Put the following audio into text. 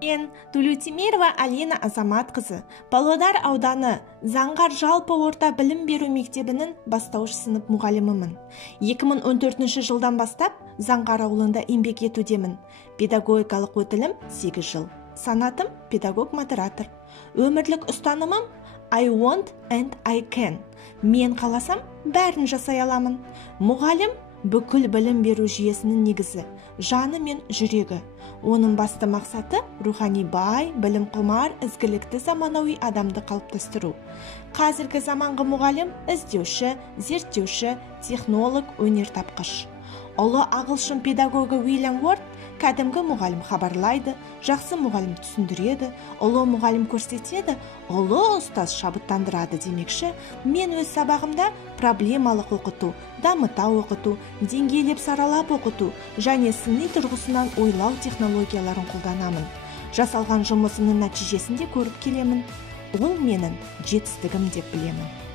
Мен Тулютимирова Алина Азаматқызы, Павлодар ауданы Заңғар жалпы орта білім беру мектебінің бастауыш сынып мұғалімімін. 2014 жылдан бастап Заңғар ауылында еңбек етудемін. Педагогикалық өтілім 8 жыл. Санатым педагог-модератор. Өмірлік ұстанымым I want and I can. Мен қаласам, бәрін жасай аламын. Мұғалім бүкіл білім беру жүйесінің негізі, жаны мен жүрегі. Оның басты мақсаты рухани бай, білім құмар, ізгілікті заманауи адамды қалыптастыру. Қазіргі заманғы мұғалім іздеуші, зерттеуші, технолог, өнертапқыш. Ұлы ағылшын педагогі Уильям Уорд кәдімгі мұғалім хабарлайды, жақсы мұғалім түсіндіреді, ұлы мұғалім көрсетеді, ұлы ұстаз шабыттандырады демекші. Мен өз сабағымда проблемалық оқыту, дамыта оқыту, деңгейлеп саралап оқыту және сыни тұрғысынан ойлау технологияларын қолданамын. Жасалған жұмысымның нәтижесінде көріп келемін. Ол менің жетістігім деп білемін.